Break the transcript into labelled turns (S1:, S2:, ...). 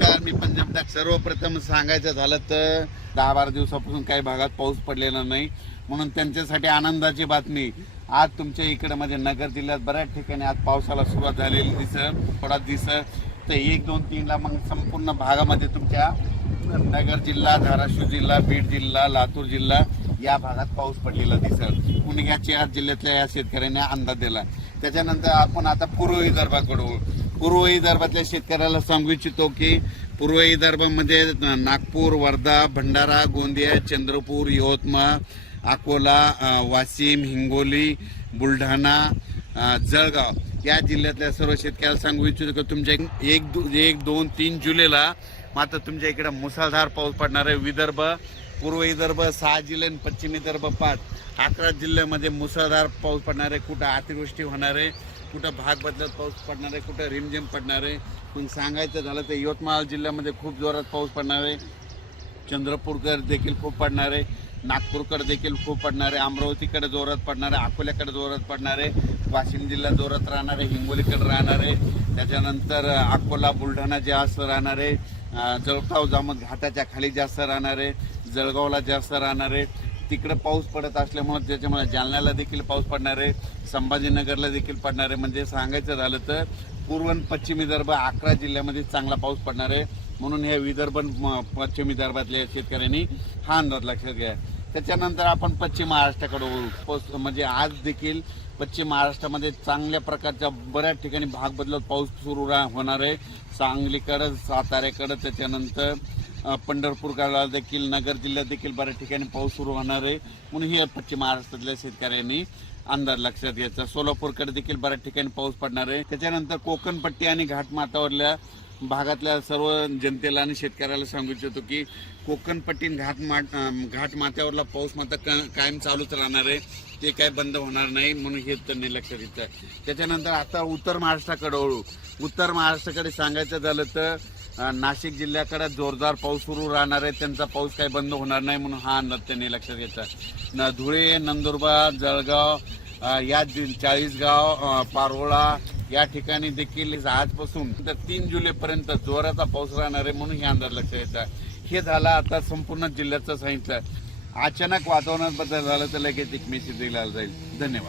S1: नमस्कार मी पंजाब डाक सर्वप्रथम सांगायचं झालं तर दहा बारा दिवसापासून काही भागात पाऊस पडलेला नाही. म्हणून त्यांच्यासाठी आनंदाची बातमी. आज तुमच्या इकडे म्हणजे नगर जिल्ह्यात बऱ्याच ठिकाणी आज पावसाला सुरुवात झालेली दिसत थोडा दिसत. तर एक दोन तीनला मग संपूर्ण भागामध्ये तुमच्या नगर जिल्हा धाराशिव जिल्हा बीड जिल्हा लातूर जिल्हा या भागात पाऊस पडलेला दिसत. पुण्याच्या या जिल्ह्यातल्या या शेतकऱ्यांनी अंदाज दिला. त्याच्यानंतर आपण आता पूर्व विदर्भाकडे पूर्व विदर्भातल्या शेतकऱ्याला सांगू इच्छितो की पूर्व विदर्भामध्ये नागपूर वर्धा भंडारा गोंदिया चंद्रपूर यवतमाळ अकोला वाशिम हिंगोली बुलढाणा जळगाव या जिल्ह्यातल्या सर्व शेतकऱ्याला सांगू इच्छितो की तुमच्या एक दो- एक दोन तीन जुलैला मात्र तुमच्या इकडे मुसळधार पाऊस पडणार आहे. विदर्भ पूर्व विदर्भ सहा जिल्हे आणि पश्चिम विदर्भ पाच. अकरा जिल्ह्यामध्ये मुसळधार पाऊस पडणार आहे. कुठं अतिवृष्टी होणार आहे कुठं भाग बदलत पाऊस पडणार आहे कुठं रिमझिम पडणार आहे. पण सांगायचं झालं तर यवतमाळ जिल्ह्यामध्ये खूप जोरात पाऊस पडणार आहे. चंद्रपूरकर देखील खूप पडणार आहे. नागपूरकडे देखील खूप पडणार आहे. अमरावतीकडे जोरात पडणार आहे. अकोल्याकडे जोरात पडणार आहे. वाशिम जिल्हा जोरात राहणार आहे. हिंगोलीकडे राहणार आहे. त्याच्यानंतर अकोला बुलढाणा जास्त राहणार आहे. अं, जळगाव घाटाच्या खाली जास्त राहणार आहे. जळगावला जास्त राहणार आहे. तिकडं पाऊस पडत असल्यामुळे त्याच्यामुळे जालन्याला देखील पाऊस पडणार आहे. संभाजीनगरला देखील पडणार आहे. म्हणजे सांगायचं झालं तर पूर्व पश्चिम विदर्भ अकरा जिल्ह्यामध्ये चांगला पाऊस पडणार आहे. म्हणून हे विदर्भ म- पश्चिम विदर्भातल्या शेतकऱ्यांनी हा अंदाज लक्षात घ्या. त्याच्यानंतर आपण पश्चिम महाराष्ट्राकडे वळू. पाऊस म्हणजे आज देखील पश्चिम महाराष्ट्रामध्ये चांगल्या प्रकारच्या बऱ्याच ठिकाणी भाग बदलत पाऊस सुरू रा- होणार आहे. सांगलीकडं साताऱ्याकडं त्याच्यानंतर पंढरपूर पंढरपूरकडे देखील नगर जिल्ह्यात देखील बऱ्याच ठिकाणी पाऊस सुरू होणार आहे. म्हणून हे पश्चिम महाराष्ट्रातल्या शेतकऱ्यांनी अंदाज लक्षात घ्यायचा. सोलापूरकडे देखील बऱ्याच ठिकाणी पाऊस पडणार आहे. त्याच्यानंतर कोकणपट्टी आणि घाटमाथावरल्या भागातल्या सर्व जनतेला आणि शेतकऱ्याला सांगू इच्छितो की कोकणपट्टी घाट मा घाट माथ्यावरला पाऊस मात्र कायम चालूच राहणार आहे. ते काय बंद होणार नाही म्हणून हे त्यांनी लक्षात घेतलं त्याच्यानंतर आता उत्तर महाराष्ट्राकडे वळू. उत्तर महाराष्ट्राकडे सांगायचं झालं तर नाशिक जिल्ह्याकडे जोरदार पाऊस सुरू राहणार आहे. त्यांचा पाऊस काही बंद होणार नाही म्हणून हा अंदाज त्यांनी लक्षात घेतला. न धुळे नंदुरबार जळगाव या चाळीसगाव पारोळा या ठिकाणी देखील आजपासून तर तीन जुलैपर्यंत जोराचा पाऊस राहणार आहे म्हणून हे अंदाज लक्षात येतात हे झालं आता संपूर्ण जिल्ह्याचं सांगितलं. अचानक वातावरणात बदल झालं तर लगेच एक मेसेज दिला जाईल. धन्यवाद.